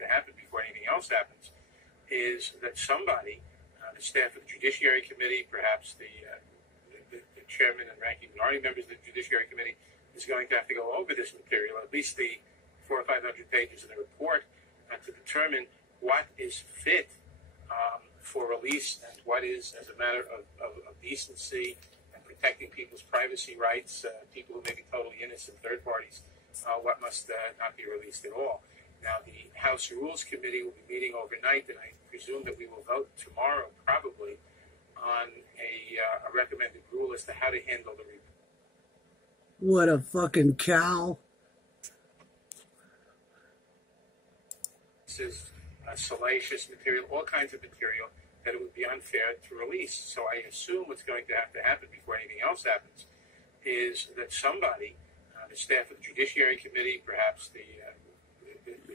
to happen before anything else happens is that somebody, the staff of the Judiciary Committee, perhaps the chairman and ranking minority members of the Judiciary Committee, is going to have to go over this material, at least the 400 or 500 pages of the report, to determine what is fit for release and what is, as a matter of decency and protecting people's privacy rights, people who may be totally innocent, third parties, what must not be released at all. Now, the House Rules Committee will be meeting overnight, and I presume that we will vote tomorrow, probably, on a recommended rule as to how to handle the report. What a fucking cow. This is salacious material, all kinds of material that it would be unfair to release. So I assume what's going to have to happen before anything else happens is that somebody, the staff of the Judiciary Committee, perhaps the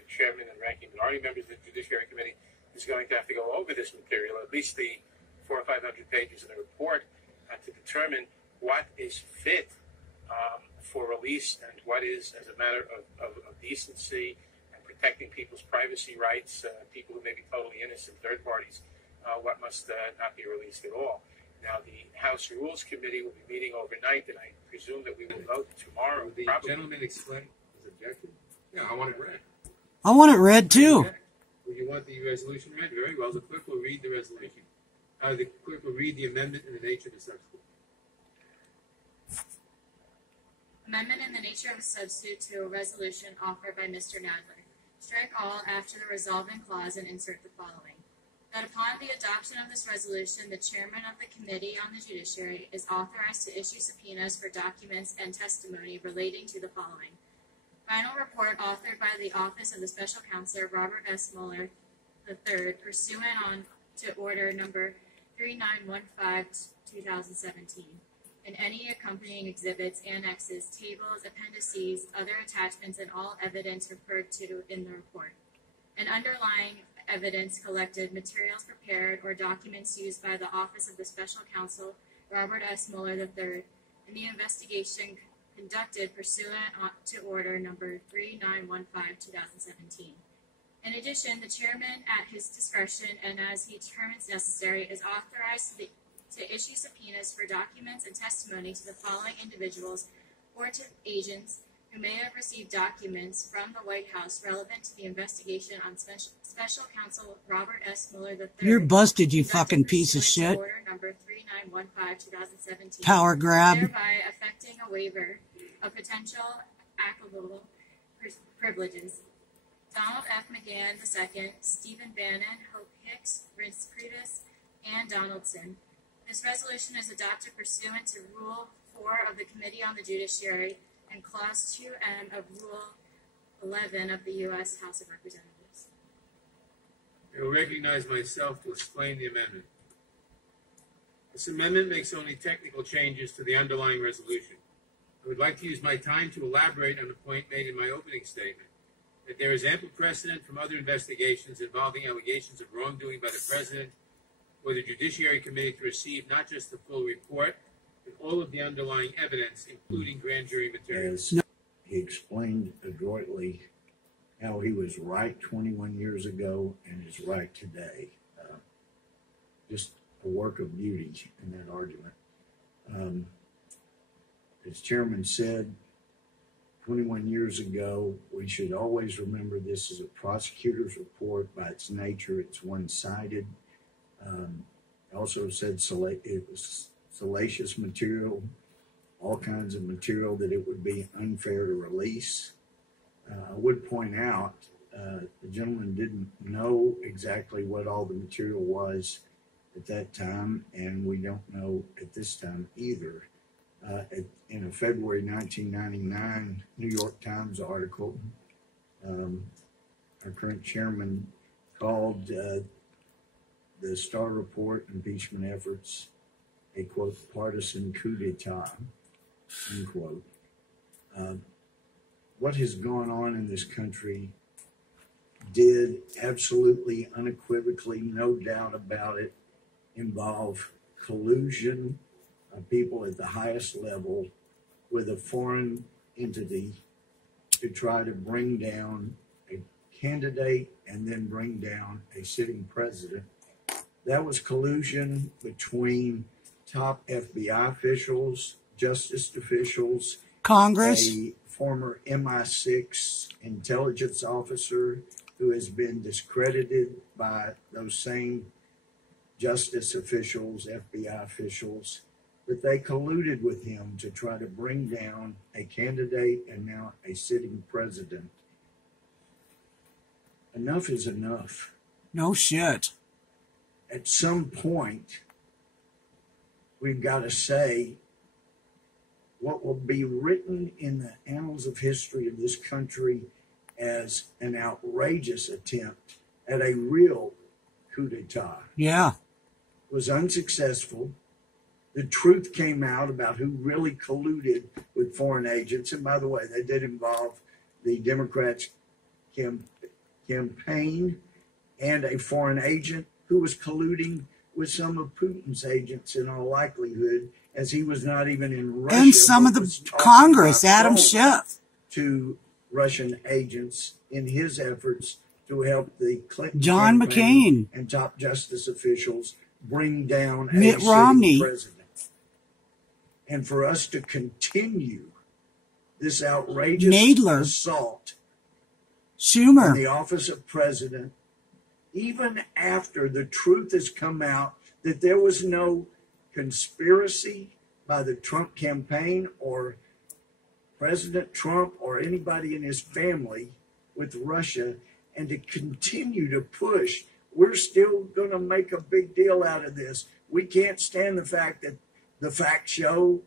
chairman and ranking minority members of the Judiciary Committee, is going to have to go over this material, at least the 400 or 500 pages of the report, to determine what is fit for release and what is, as a matter of decency and protecting people's privacy rights, people who may be totally innocent, third parties, what must not be released at all. Now, the House Rules Committee will be meeting overnight, and I presume that we will vote tomorrow. Will the gentleman explain his objection? Yeah, I want it read. I want it read, too. Okay. Well, you want the resolution read? Very well. The clerk will read the resolution. The clerk will read the amendment and the nature of the substitute. Amendment in the nature of a substitute to a resolution offered by Mr. Nadler. Strike all after the resolving clause and insert the following. That upon the adoption of this resolution, the chairman of the Committee on the Judiciary is authorized to issue subpoenas for documents and testimony relating to the following. Final report authored by the Office of the Special Counselor Robert S. Mueller III, pursuant on to Order Number 3915/2017, and any accompanying exhibits, annexes, tables, appendices, other attachments, and all evidence referred to in the report, and underlying evidence collected, materials prepared, or documents used by the Office of the Special Counsel Robert S. Mueller III in the investigation conducted pursuant to Order Number 3915/2017. In addition, the chairman, at his discretion and as he determines necessary, is authorized to issue subpoenas for documents and testimony to the following individuals or to agents who may have received documents from the White House relevant to the investigation on Special Counsel Robert S. Mueller III. You're busted, you fucking piece of shit. Order Number 3915/2017. Power grab. Thereby affecting a waiver of potential applicable privileges. Donald F. McGann II, Stephen Bannon, Hope Hicks, Rhys Priebus, and Donaldson. This resolution is adopted pursuant to Rule 4 of the Committee on the Judiciary and Clause 2M of Rule 11 of the U.S. House of Representatives. I will recognize myself to explain the amendment. This amendment makes only technical changes to the underlying resolution. I would like to use my time to elaborate on the point made in my opening statement, that there is ample precedent from other investigations involving allegations of wrongdoing by the President or the Judiciary Committee to receive not just the full report, but all of the underlying evidence, including grand jury materials. He explained adroitly how he was right 21 years ago and is right today. Just a work of beauty in that argument. As Chairman said, 21 years ago, we should always remember this is a prosecutor's report. By its nature, it's one-sided. Also said it was salacious material, all kinds of material that it would be unfair to release. I would point out the gentleman didn't know exactly what all the material was at that time, and we don't know at this time either. In a February 1999 New York Times article, our current chairman called the Starr Report impeachment efforts a, quote, partisan coup d'etat, unquote. What has gone on in this country did absolutely, unequivocally, no doubt about it, involve collusion of people at the highest level with a foreign entity to try to bring down a candidate and then bring down a sitting president. That was collusion between top FBI officials, justice officials, Congress. a former MI6 intelligence officer who has been discredited by those same justice officials, FBI officials, that they colluded with him to try to bring down a candidate and now a sitting president. Enough is enough. No shit. At some point, we've got to say what will be written in the annals of history of this country as an outrageous attempt at a real coup d'etat. Yeah. It was unsuccessful. The truth came out about who really colluded with foreign agents. And by the way, they did involve the Democrats' campaign and a foreign agent who was colluding with some of Putin's agents in all likelihood, as he was not even in Russia. And some of the Congress, Adam Schiff. To Russian agents in his efforts to help the Clinton John campaign McCain and top justice officials bring down Mitt a sitting Romney. president. And for us to continue this outrageous Nadler. assault Schumer. in the office of president, even after the truth has come out that there was no conspiracy by the Trump campaign or President Trump or anybody in his family with Russia, and to continue to push, we're still going to make a big deal out of this. We can't stand the fact that the facts show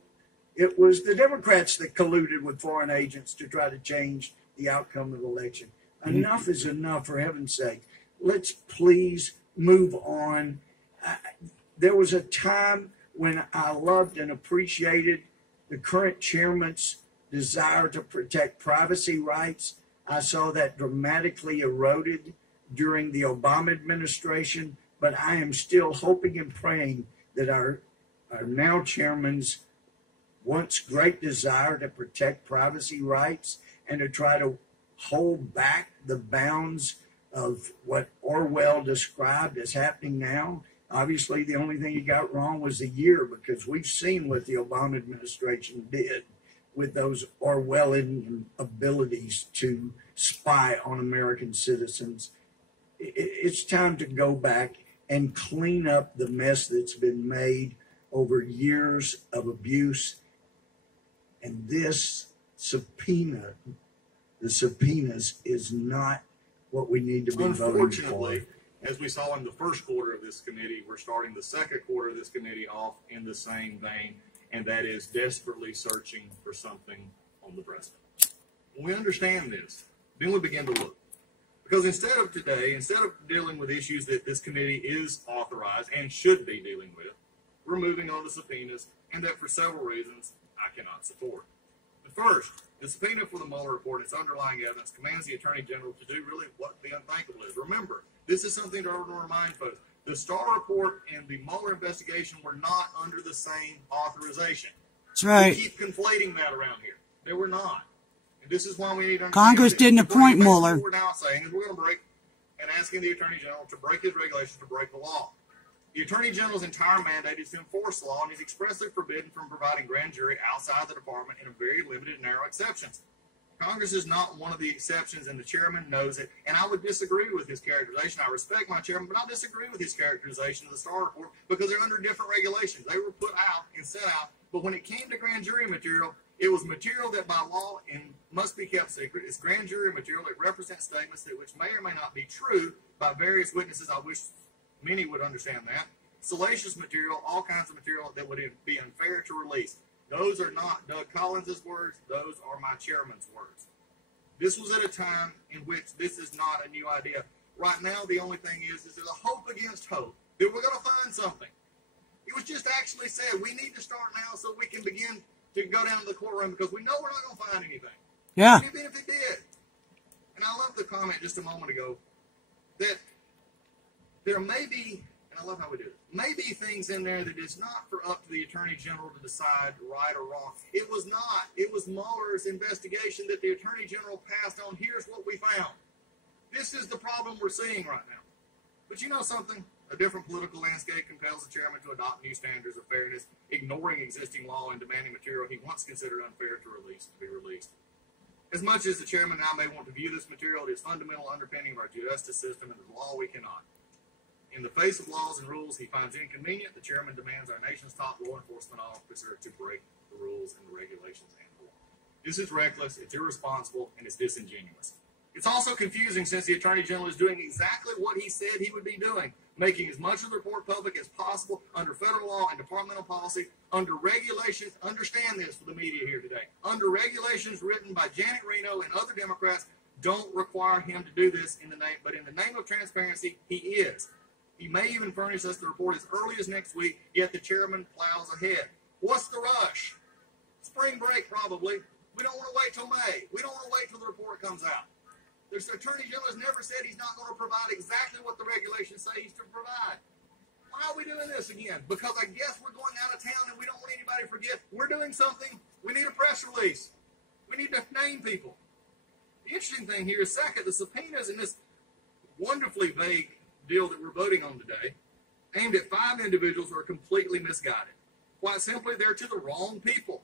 it was the Democrats that colluded with foreign agents to try to change the outcome of the election. Enough is enough, for heaven's sake. Let's please move on. There was a time when I loved and appreciated the current chairman's desire to protect privacy rights. I saw that dramatically eroded during the Obama administration, but I am still hoping and praying that our now chairman's once great desire to protect privacy rights and to try to hold back the bounds of what Orwell described as happening now. Obviously, the only thing he got wrong was the year, because we've seen what the Obama administration did with those Orwellian abilities to spy on American citizens. It's time to go back and clean up the mess that's been made over years of abuse. And this subpoena, the subpoenas, is not what we need to be voting for. Unfortunately, as we saw in the first quarter of this committee, we're starting the second quarter of this committee off in the same vein, and that is desperately searching for something on the president. When we understand this, then we begin to look. Because instead of dealing with issues that this committee is authorized and should be dealing with, we're moving on to subpoenas, and that for several reasons I cannot support. The first, the subpoena for the Mueller report, its underlying evidence, commands the Attorney General to do really what the unthinkable is. Remember, this is something to remind folks. The Starr report and the Mueller investigation were not under the same authorization. That's right. We keep conflating that around here. They were not. And this is why we need to understand Congress didn't appoint Mueller. What we're now saying is we're going to break and asking the Attorney General to break his regulations, to break the law. The Attorney General's entire mandate is to enforce the law, and is expressly forbidden from providing grand jury outside the department in a very limited and narrow exceptions. Congress is not one of the exceptions, and the chairman knows it. And I would disagree with his characterization. I respect my chairman, but I disagree with his characterization of the Starr report, because they're under different regulations. They were put out and set out, but when it came to grand jury material, it was material that by law and must be kept secret. It's grand jury material. It represents statements that which may or may not be true by various witnesses. I wish many would understand that. Salacious material, all kinds of material that would be unfair to release. Those are not Doug Collins' words. Those are my chairman's words. This was at a time in which this is not a new idea. Right now, the only thing is there's a hope against hope that we're going to find something. It was just actually said we need to start now so we can begin to go down to the courtroom, because we know we're not going to find anything. Yeah. Even if it did. And I love the comment just a moment ago that there may be, and I love how we do it, may be things in there that is not for up to the Attorney General to decide right or wrong. It was not. It was Mueller's investigation that the Attorney General passed on. Here's what we found. This is the problem we're seeing right now. But you know something? A different political landscape compels the chairman to adopt new standards of fairness, ignoring existing law and demanding material he once considered unfair to be released. As much as the chairman now may want to view this material, it is fundamental underpinning of our justice system and the law we cannot. In the face of laws and rules he finds inconvenient, the chairman demands our nation's top law enforcement officer to break the rules and the regulations and the law. This is reckless, it's irresponsible, and it's disingenuous. It's also confusing since the Attorney General is doing exactly what he said he would be doing, making as much of the report public as possible under federal law and departmental policy, under regulations, understand this for the media here today, under regulations written by Janet Reno and other Democrats don't require him to do this in the name, but in the name of transparency, he is. He may even furnish us the report as early as next week, yet the chairman plows ahead. What's the rush? Spring break, probably. We don't want to wait till May. We don't want to wait till the report comes out. The Attorney General has never said he's not going to provide exactly what the regulations say he's to provide. Why are we doing this again? Because I guess we're going out of town and we don't want anybody to forget we're doing something. We need a press release. We need to name people. The interesting thing here is, second, the subpoenas in this wonderfully vague deal that we're voting on today, aimed at 5 individuals, are completely misguided. Quite simply, they're to the wrong people.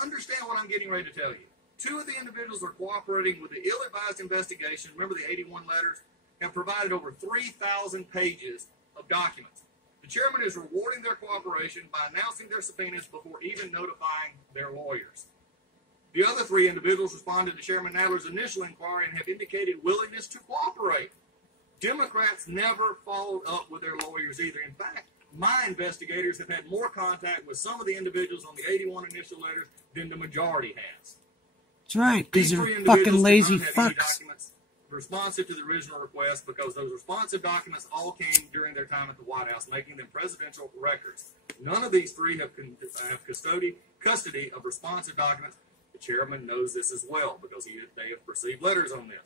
Understand what I'm getting ready to tell you. 2 of the individuals are cooperating with the ill-advised investigation. Remember the 81 letters? Have provided over 3,000 pages of documents. The chairman is rewarding their cooperation by announcing their subpoenas before even notifying their lawyers. The other 3 individuals responded to Chairman Nadler's initial inquiry and have indicated willingness to cooperate. Democrats never followed up with their lawyers either. In fact, my investigators have had more contact with some of the individuals on the 81 initial letters than the majority has. That's right, because they're fucking lazy fucks. Documents responsive to the original request, because those responsive documents all came during their time at the White House, making them presidential records. None of these 3 have custody of responsive documents. The chairman knows this as well, because they have received letters on this.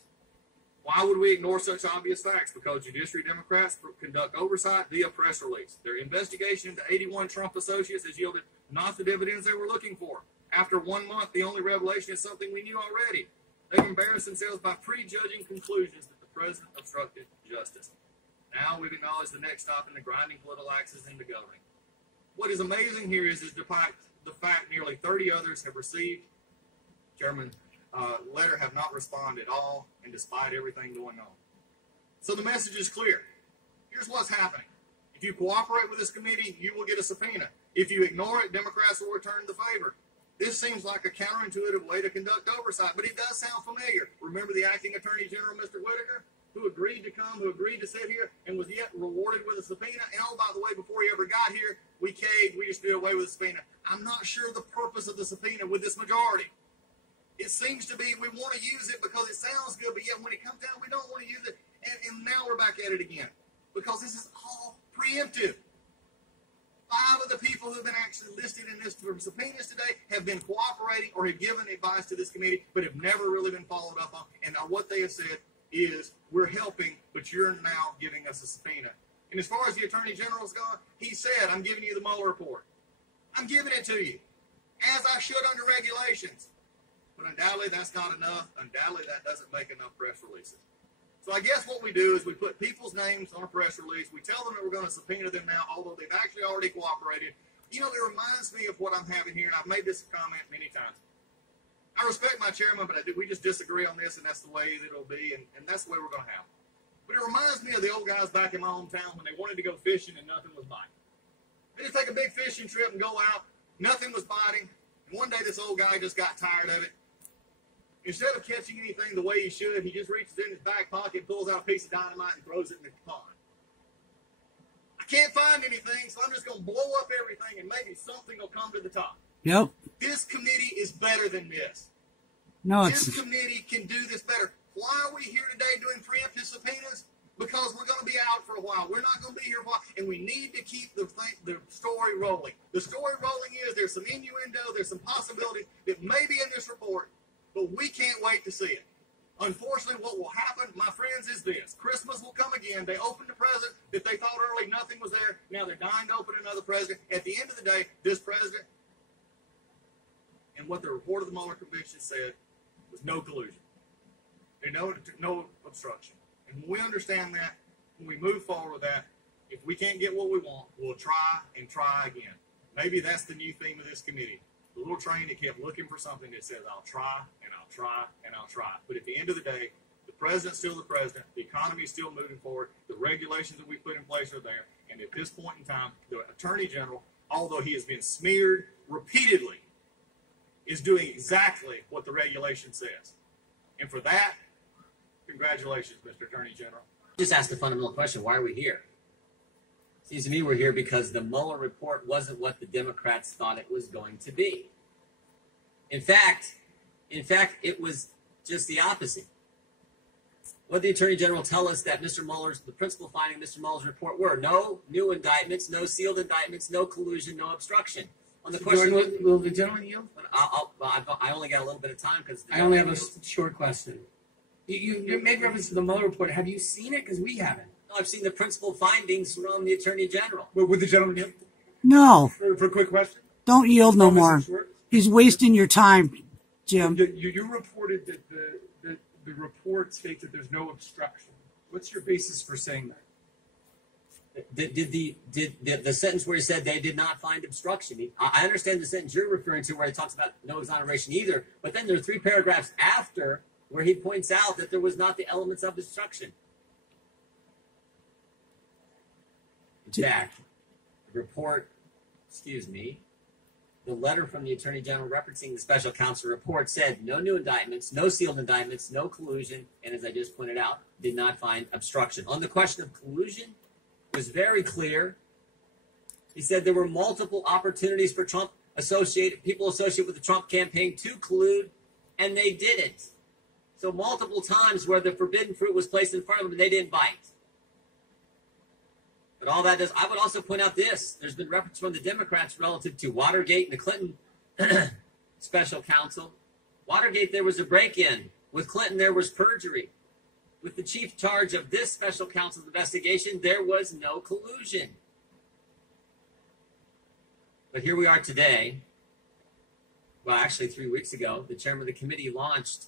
Why would we ignore such obvious facts? Because Judiciary Democrats conduct oversight via press release. Their investigation into 81 Trump associates has yielded not the dividends they were looking for. After 1 month, the only revelation is something we knew already. They've embarrassed themselves by prejudging conclusions that the president obstructed justice. Now we've acknowledged the next stop in the grinding political axis into governing. What is amazing here is despite the fact nearly 30 others have received Chairman letter, have not responded at all, and despite everything going on. So the message is clear. Here's what's happening. If you cooperate with this committee, you will get a subpoena. If you ignore it, Democrats will return the favor. This seems like a counterintuitive way to conduct oversight, but it does sound familiar. Remember the acting Attorney General, Mr. Whitaker, who agreed to come, who agreed to sit here, and was yet rewarded with a subpoena? And oh, by the way, before he ever got here, we caved, we just did away with the subpoena. I'm not sure the purpose of the subpoena with this majority. It seems to be we want to use it because it sounds good, but yet when it comes down, we don't want to use it. And now we're back at it again, because this is all preemptive. 5 of the people who have been actually listed in this for subpoenas today have been cooperating or have given advice to this committee, but have never really been followed up on. And what they have said is, we're helping, but you're now giving us a subpoena. And as far as the Attorney General's gone, he said, I'm giving you the Mueller report. I'm giving it to you, as I should under regulations. But undoubtedly, that's not enough. Undoubtedly, that doesn't make enough press releases. So I guess what we do is we put people's names on a press release. We tell them that we're going to subpoena them now, although they've actually already cooperated. You know, it reminds me of what I'm having here, and I've made this comment many times. I respect my chairman, but we just disagree on this, and that's the way that it'll be, and that's the way we're going to have it. But it reminds me of the old guys back in my hometown when they wanted to go fishing and nothing was biting. They just take a big fishing trip and go out. Nothing was biting. And one day this old guy just got tired of it. Instead of catching anything the way he should, he just reaches in his back pocket, pulls out a piece of dynamite, and throws it in the pond. I can't find anything, so I'm just going to blow up everything, and maybe something will come to the top. Yep. This committee is better than this. No, This committee can do this better. Why are we here today doing preemptive subpoenas? Because we're going to be out for a while. We're not going to be here for a while, and we need to keep the story rolling. The story rolling is there's some innuendo, there's some possibilities that may be in this report, but we can't wait to see it. Unfortunately, what will happen, my friends, is this. Christmas will come again. They opened a present that they thought early nothing was there. Now they're dying to open another present. At the end of the day, this president and what the report of the Mueller conviction said was no collusion. There's no obstruction. And when we understand that, when we move forward with that, if we can't get what we want, we'll try and try again. Maybe that's the new theme of this committee. The little train that kept looking for something that says, I'll try, and I'll try, and I'll try. But at the end of the day, the president's still the president, the economy is still moving forward, the regulations that we put in place are there, and at this point in time, the Attorney General, although he has been smeared repeatedly, is doing exactly what the regulation says. And for that, congratulations, Mr. Attorney General. Just ask the fundamental question, why are we here? Seems to me we're here because the Mueller report wasn't what the Democrats thought it was going to be. In fact, it was just the opposite. What did the Attorney General tell us that the principal finding of Mr. Mueller's report were? No new indictments, no sealed indictments, no collusion, no obstruction. On the question, will the gentleman yield? I only got a little bit of time because I only have a short question. You made reference to the Mueller report. Have you seen it? Because we haven't. No, I've seen the principal findings from the Attorney General. Would the gentleman yield No, for a quick question? don't yield no more. He's wasting your time, Jim. You reported that the report states that there's no obstruction. What's your basis for saying that? Did the sentence where he said they did not find obstruction? I understand the sentence you're referring to where he talks about no exoneration either, but then there are 3 paragraphs after where he points out that there was not the elements of obstruction. In fact, the letter from the Attorney General referencing the special counsel report said no new indictments, no sealed indictments, no collusion, and as I just pointed out, did not find obstruction. On the question of collusion, it was very clear. He said there were multiple opportunities for people associated with the Trump campaign to collude, and they didn't. So multiple times where the forbidden fruit was placed in front of them and they didn't bite. But all that does, I would also point out this. There's been reference from the Democrats relative to Watergate and the Clinton special counsel. Watergate, there was a break-in. With Clinton, there was perjury. With the chief charge of this special counsel's investigation, there was no collusion. But here we are today. Well, actually 3 weeks ago, the chairman of the committee launched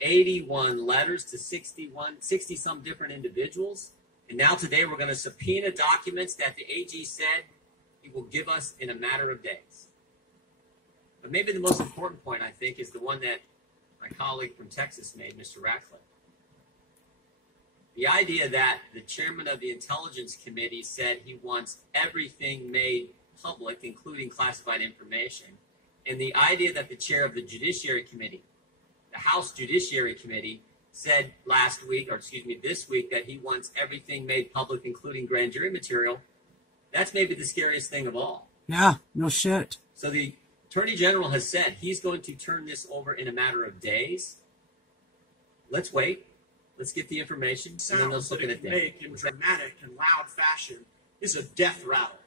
81 letters to 60-some different individuals. And now today we're going to subpoena documents that the AG said he will give us in a matter of days. But maybe the most important point, I think, is the one that my colleague from Texas made, Mr. Ratcliffe. The idea that the chairman of the Intelligence Committee said he wants everything made public, including classified information, and the idea that the chair of the Judiciary Committee, the House Judiciary Committee, said this week that he wants everything made public, including grand jury material, that's maybe the scariest thing of all. Yeah, no shit. So the Attorney General has said he's going to turn this over in a matter of days. Let's wait. Let's get the information, and then let's look at it then. Make in dramatic and loud fashion is a death rattle.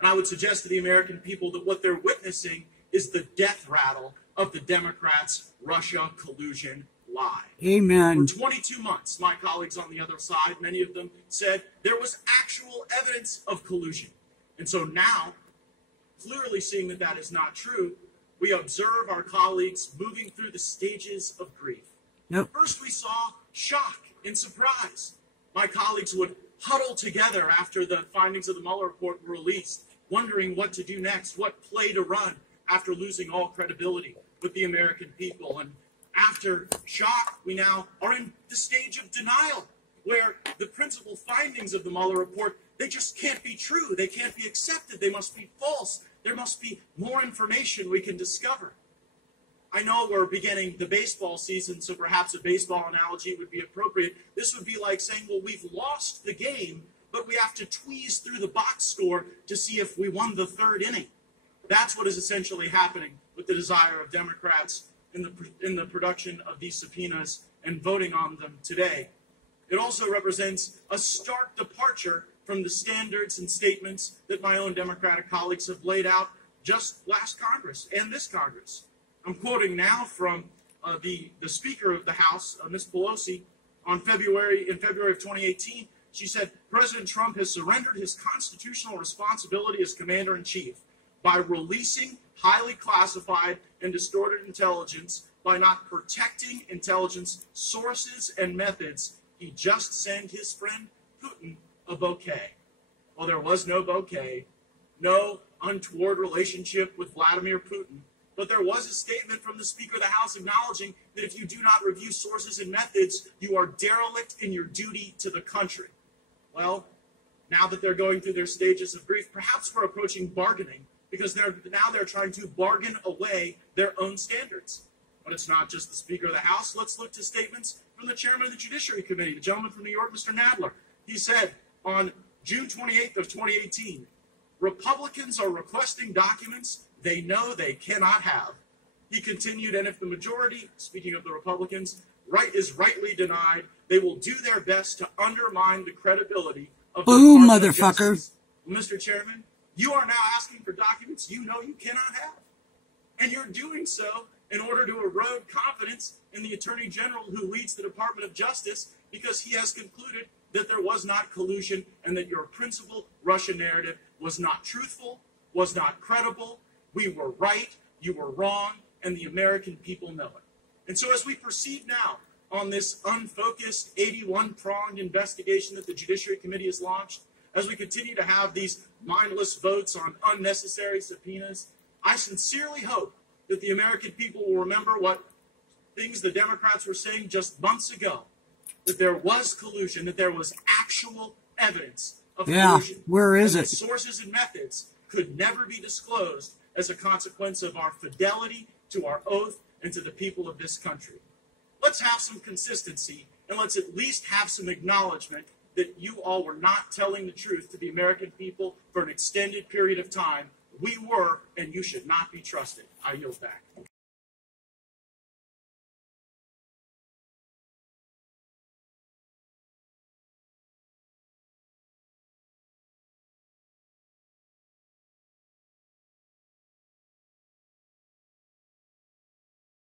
And I would suggest to the American people that what they're witnessing is the death rattle of the Democrats' Russia collusion lie. Amen. For 22 months, my colleagues on the other side, many of them said there was actual evidence of collusion. And so now, clearly seeing that that is not true, we observe our colleagues moving through the stages of grief. Yep. First, we saw shock and surprise. My colleagues would huddle together after the findings of the Mueller report were released, wondering what to do next, what play to run after losing all credibility with the American people. And after shock, we now are in the stage of denial, where the principal findings of the Mueller report, they just can't be true. They can't be accepted. They must be false. There must be more information we can discover. I know we're beginning the baseball season, so perhaps a baseball analogy would be appropriate. This would be like saying, well, we've lost the game, but we have to tweeze through the box score to see if we won the third inning. That's what is essentially happening with the desire of Democrats in the production of these subpoenas and voting on them today. It also represents a stark departure from the standards and statements that my own Democratic colleagues have laid out just last Congress and this Congress. I'm quoting now from the Speaker of the House, Ms. Pelosi, in February of 2018. She said, President Trump has surrendered his constitutional responsibility as commander-in-chief by releasing highly classified and distorted intelligence, by not protecting intelligence sources and methods, he just sent his friend Putin a bouquet. Well, there was no bouquet, no untoward relationship with Vladimir Putin, but there was a statement from the Speaker of the House acknowledging that if you do not review sources and methods, you are derelict in your duty to the country. Well, now that they're going through their stages of grief, perhaps we're approaching bargaining, because they're trying to bargain away their own standards. But it's not just the Speaker of the House. Let's look to statements from the Chairman of the Judiciary Committee, the gentleman from New York, Mr. Nadler. He said on June 28th of 2018, Republicans are requesting documents they know they cannot have. He continued, and if the majority, speaking of the Republicans, is rightly denied, they will do their best to undermine the credibility of the Boom, Department of motherfucker. Justice. Well, Mr. Chairman, you are now asking for documents you know you cannot have. And you're doing so in order to erode confidence in the Attorney General who leads the Department of Justice, because he has concluded that there was not collusion and that your principal Russia narrative was not truthful, was not credible. We were right, you were wrong, and the American people know it. And so as we proceed now on this unfocused 81-pronged investigation that the Judiciary Committee has launched, as we continue to have these mindless votes on unnecessary subpoenas, I sincerely hope that the American people will remember what things the Democrats were saying just months ago, that there was collusion, that there was actual evidence of collusion. Where is it? it? Sources and methods could never be disclosed as a consequence of our fidelity to our oath and to the people of this country. Let's have some consistency, and let's at least have some acknowledgement that you all were not telling the truth to the American people for an extended period of time. We were, and you should not be trusted. I yield back.